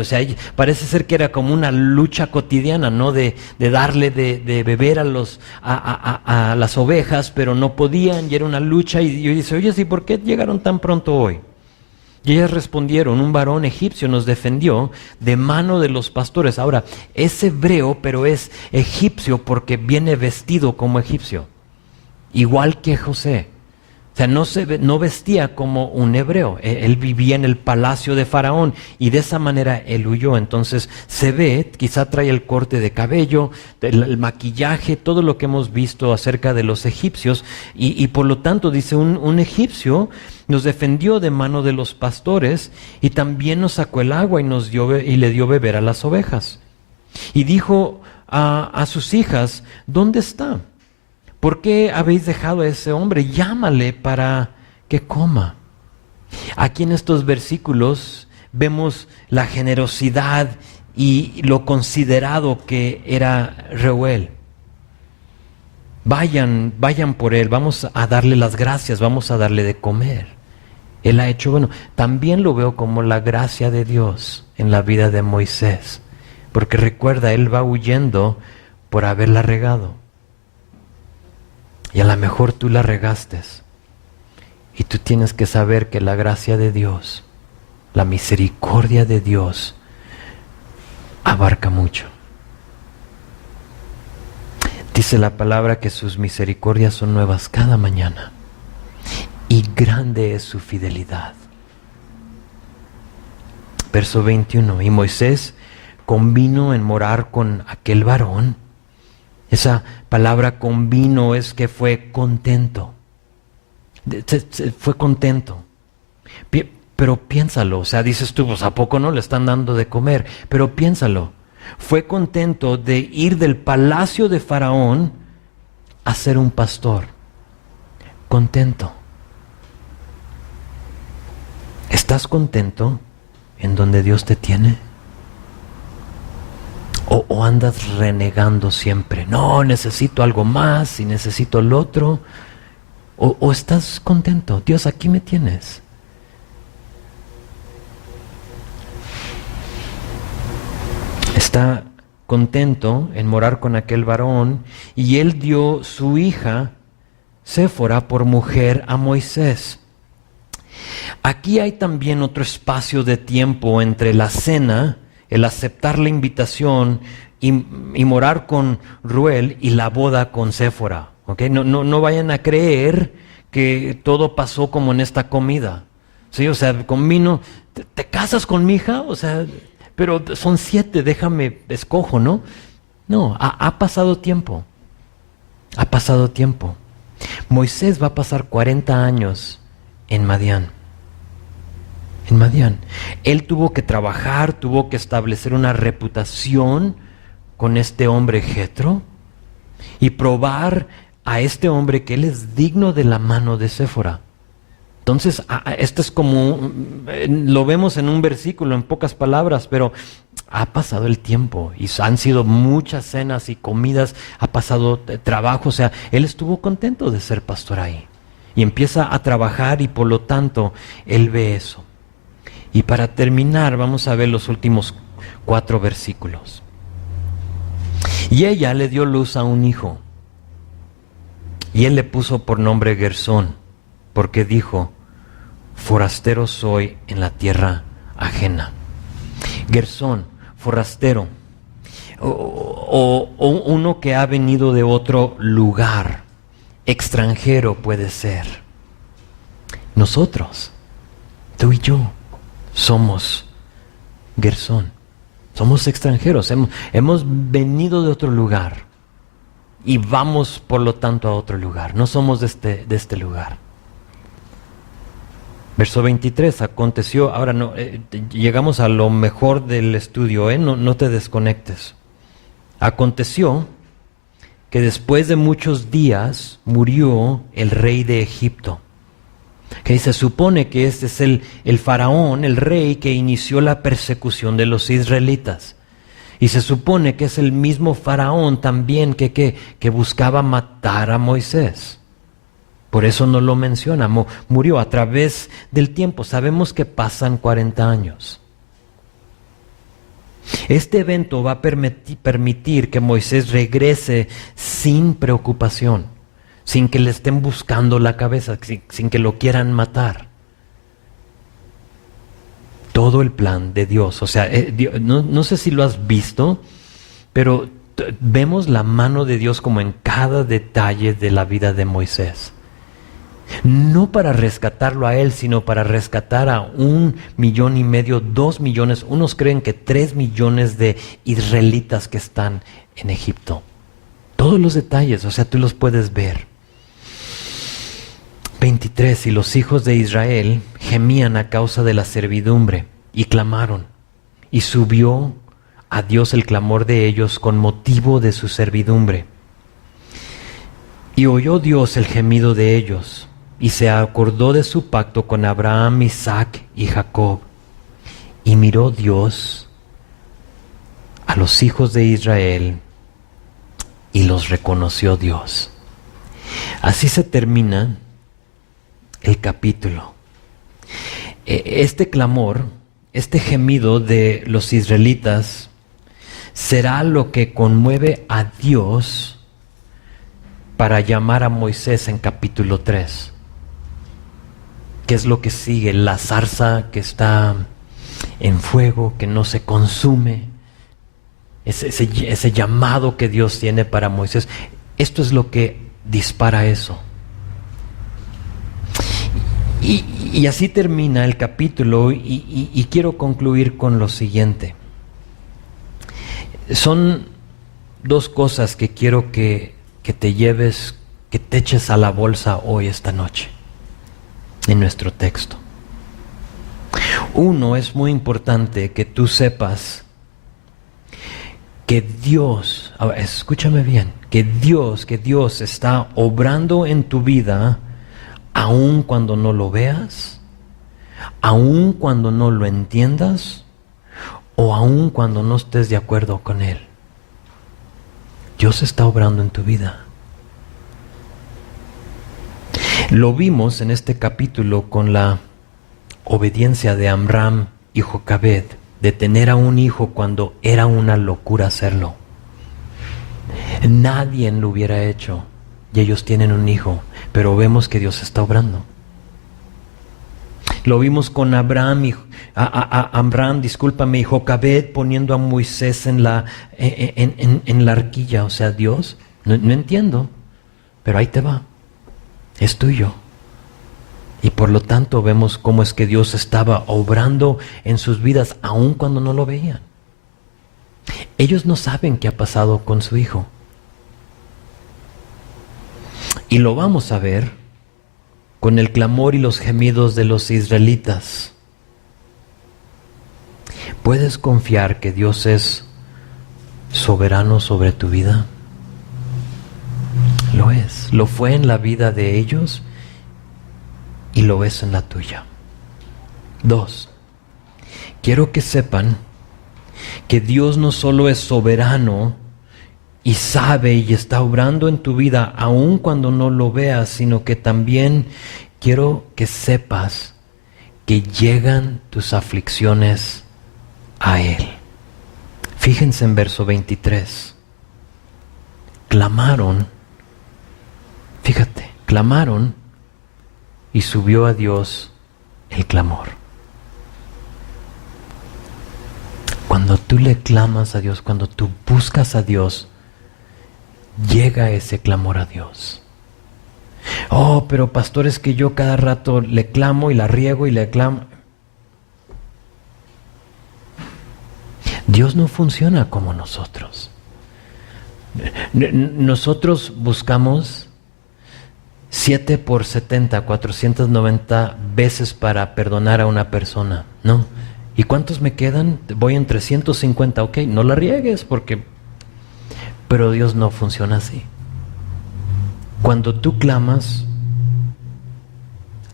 parece ser que era como una lucha cotidiana, ¿no? De darle de beber a las ovejas, pero no podían, y era una lucha, y dice, oye, ¿y por qué llegaron tan pronto hoy? Y ellas respondieron, un varón egipcio nos defendió de mano de los pastores. Ahora, es hebreo, pero es egipcio porque viene vestido como egipcio. Igual que José. O sea, no vestía como un hebreo. Él vivía en el palacio de Faraón y de esa manera él huyó. Entonces se ve, quizá trae el corte de cabello, el maquillaje, todo lo que hemos visto acerca de los egipcios. Y por lo tanto dice, un egipcio nos defendió de mano de los pastores y también nos sacó el agua y le dio beber a las ovejas. Y dijo a sus hijas, ¿dónde está? ¿Por qué habéis dejado a ese hombre? Llámale para que coma. Aquí en estos versículos vemos la generosidad y lo considerado que era Reuel. Vayan por él, vamos a darle las gracias, vamos a darle de comer. Él ha hecho bueno. También lo veo como la gracia de Dios en la vida de Moisés. Porque recuerda, él va huyendo por haberla regado. Y a lo mejor tú la regaste. Y tú tienes que saber que la gracia de Dios, la misericordia de Dios, abarca mucho. Dice la palabra que sus misericordias son nuevas cada mañana. Y grande es su fidelidad. Verso 21. Y Moisés convino en morar con aquel varón. Esa palabra convino es que fue contento. Fue contento. Pero piénsalo, o sea, dices tú, pues ¿a poco no le están dando de comer? Pero piénsalo. Fue contento de ir del palacio de Faraón a ser un pastor. Contento. ¿Estás contento en donde Dios te tiene? ¿O andas renegando siempre? No, necesito algo más y necesito el otro. ¿O estás contento? Dios, aquí me tienes. Está contento en morar con aquel varón, y él dio su hija Séfora por mujer a Moisés. Aquí hay también otro espacio de tiempo entre la cena, el aceptar la invitación y morar con Ruel, y la boda con Séfora. ¿Okay? No vayan a creer que todo pasó como en esta comida. ¿Sí? O sea, con vino, ¿te casas con mi hija? O sea, pero son 7, déjame, escojo, ¿no? No, ha pasado tiempo. Ha pasado tiempo. Moisés va a pasar 40 años en Madián. En Madián. Él tuvo que trabajar, tuvo que establecer una reputación con este hombre Jetro y probar a este hombre que él es digno de la mano de Séfora. Entonces, esto es como, lo vemos en un versículo, en pocas palabras, pero ha pasado el tiempo y han sido muchas cenas y comidas, ha pasado trabajo, o sea, él estuvo contento de ser pastor ahí. Y empieza a trabajar y por lo tanto, él ve eso. Y para terminar, vamos a ver los últimos 4 versículos. Y ella le dio luz a un hijo, y él le puso por nombre Gersón, porque dijo: forastero soy en la tierra ajena. Gersón, forastero, o uno que ha venido de otro lugar, extranjero puede ser. Nosotros, tú y yo, somos Gersón, somos extranjeros, hemos venido de otro lugar y vamos por lo tanto a otro lugar, no somos de este lugar. Verso 23, aconteció, ahora no, llegamos a lo mejor del estudio, no te desconectes. Aconteció que después de muchos días murió el rey de Egipto. Que se supone que este es el faraón, el rey que inició la persecución de los israelitas. Y se supone que es el mismo faraón también que buscaba matar a Moisés. Por eso no lo menciona, murió a través del tiempo. Sabemos que pasan 40 años. Este evento va a permitir que Moisés regrese sin preocupación, sin que le estén buscando la cabeza, sin que lo quieran matar. Todo el plan de Dios, o sea, no sé si lo has visto, pero vemos la mano de Dios como en cada detalle de la vida de Moisés. No para rescatarlo a él, sino para rescatar a 1,5 millones, 2 millones, unos creen que 3 millones de israelitas que están en Egipto. Todos los detalles, o sea, tú los puedes ver. 23, y los hijos de Israel gemían a causa de la servidumbre y clamaron, y subió a Dios el clamor de ellos con motivo de su servidumbre. Y oyó Dios el gemido de ellos, y se acordó de su pacto con Abraham, Isaac y Jacob. Y miró Dios a los hijos de Israel y los reconoció Dios. Así se termina el capítulo. Este clamor, este gemido de los israelitas será lo que conmueve a Dios para llamar a Moisés en capítulo 3. ¿Qué es lo que sigue? La zarza que está en fuego, que no se consume. Ese llamado que Dios tiene para Moisés. Esto es lo que dispara eso. Y así termina el capítulo y quiero concluir con lo siguiente. Son 2 cosas que quiero que te lleves, que te eches a la bolsa hoy, esta noche, en nuestro texto. Uno, es muy importante que tú sepas que Dios, escúchame bien, que Dios está obrando en tu vida, aun cuando no lo veas, aun cuando no lo entiendas o aun cuando no estés de acuerdo con Él. Dios está obrando en tu vida. Lo vimos en este capítulo con la obediencia de Amram y Jocabed, de tener a un hijo cuando era una locura hacerlo. Nadie lo hubiera hecho y ellos tienen un hijo, pero vemos que Dios está obrando. Lo vimos con Amram y Jocabed poniendo a Moisés en la arquilla. O sea, Dios, no entiendo, pero ahí te va, es tuyo. Y por lo tanto vemos cómo es que Dios estaba obrando en sus vidas aun cuando no lo veían. Ellos no saben qué ha pasado con su hijo. Y lo vamos a ver con el clamor y los gemidos de los israelitas. ¿Puedes confiar que Dios es soberano sobre tu vida? Lo es. Lo fue en la vida de ellos y lo es en la tuya. 2. Quiero que sepan que Dios no solo es soberano y sabe y está obrando en tu vida aun cuando no lo veas, sino que también quiero que sepas que llegan tus aflicciones a Él. Fíjense en verso 23. Clamaron, fíjate, clamaron y subió a Dios el clamor. Cuando tú le clamas a Dios, cuando tú buscas a Dios, llega ese clamor a Dios. Oh, pero pastor, es que yo cada rato le clamo y la riego y le clamo. Dios no funciona como nosotros. Nosotros buscamos 7 por 70, 490 veces para perdonar a una persona, ¿no? ¿Y cuántos me quedan? Voy en 350, ok, no la riegues porque... Pero Dios no funciona así. Cuando tú clamas,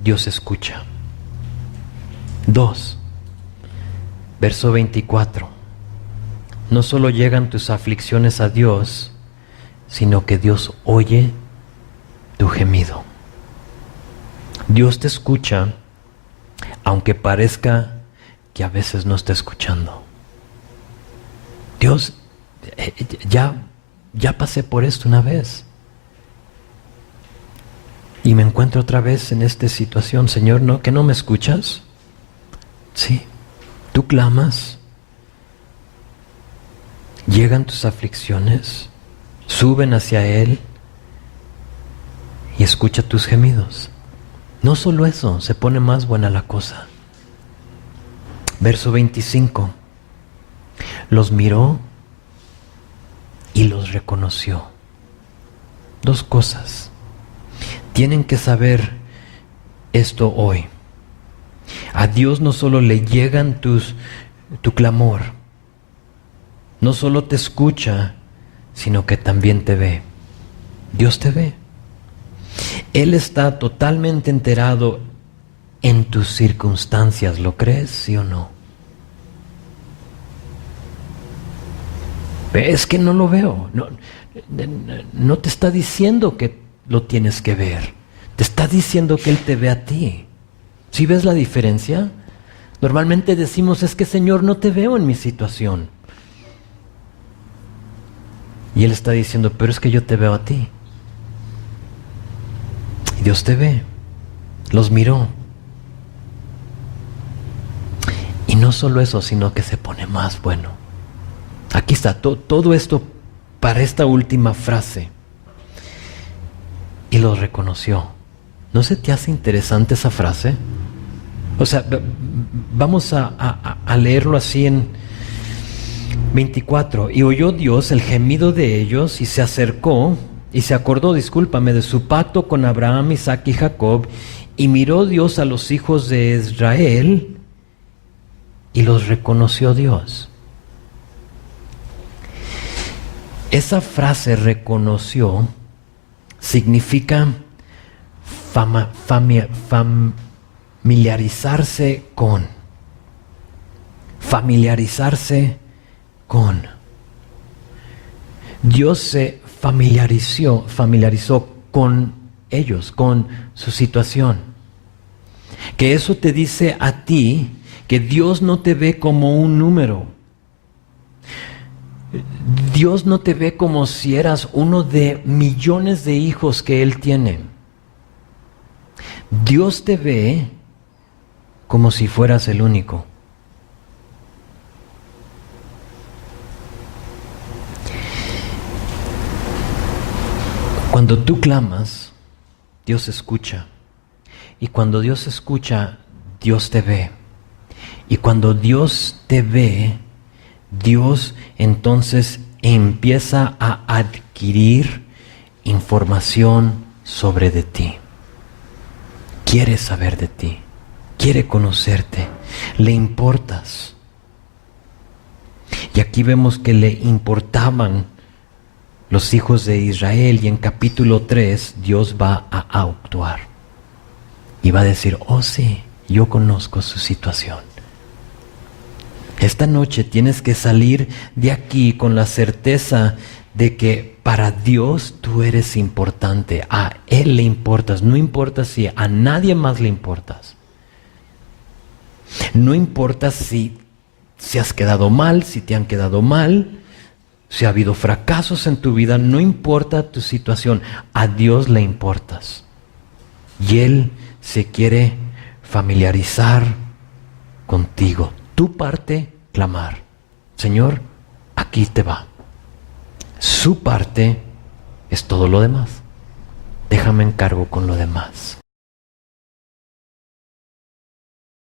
Dios escucha. 2, verso 24. No solo llegan tus aflicciones a Dios, sino que Dios oye tu gemido. Dios te escucha, aunque parezca que a veces no está escuchando. Dios, ya pasé por esto una vez. Y me encuentro otra vez en esta situación. Señor, ¿no? ¿Que no me escuchas? Sí. Tú clamas. Llegan tus aflicciones. Suben hacia Él. Y escucha tus gemidos. No solo eso, se pone más buena la cosa. Verso 25. Los miró y los reconoció. 2 cosas. Tienen que saber esto hoy. A Dios no solo le llegan tu clamor, no solo te escucha, sino que también te ve. Dios te ve. Él está totalmente enterado en tus circunstancias. ¿Lo crees, sí o no? Es que no lo veo. No te está diciendo que lo tienes que ver. Te está diciendo que Él te ve a ti. ¿Sí ves la diferencia? Normalmente decimos, es que Señor, no te veo en mi situación. Y Él está diciendo, pero es que yo te veo a ti. Y Dios te ve. Los miró. Y no solo eso, sino que se pone más bueno. Aquí está todo esto para esta última frase. Y los reconoció. ¿No se te hace interesante esa frase? O sea, vamos a leerlo así en 24. Y oyó Dios el gemido de ellos y se acercó y se acordó, de su pacto con Abraham, Isaac y Jacob, y miró Dios a los hijos de Israel y los reconoció Dios. Esa frase reconoció significa familiarizarse con. Dios se familiarizó con ellos, con su situación. Que eso te dice a ti que Dios no te ve como un número. Dios no te ve como si eras uno de millones de hijos que Él tiene. Dios te ve como si fueras el único. Cuando tú clamas, Dios escucha. Y cuando Dios escucha, Dios te ve. Y cuando Dios te ve, Dios entonces empieza a adquirir información sobre de ti. Quiere saber de ti, quiere conocerte, le importas. Y aquí vemos que le importaban los hijos de Israel, y en capítulo 3 Dios va a actuar. Y va a decir, oh sí, yo conozco su situación. Esta noche tienes que salir de aquí con la certeza de que para Dios tú eres importante. A Él le importas. No importa si a nadie más le importas. No importa si has quedado mal, si te han quedado mal, si ha habido fracasos en tu vida. No importa tu situación. A Dios le importas. Y Él se quiere familiarizar contigo. Tu parte, clamar. Señor, aquí te va. Su parte es todo lo demás. Déjame encargo con lo demás.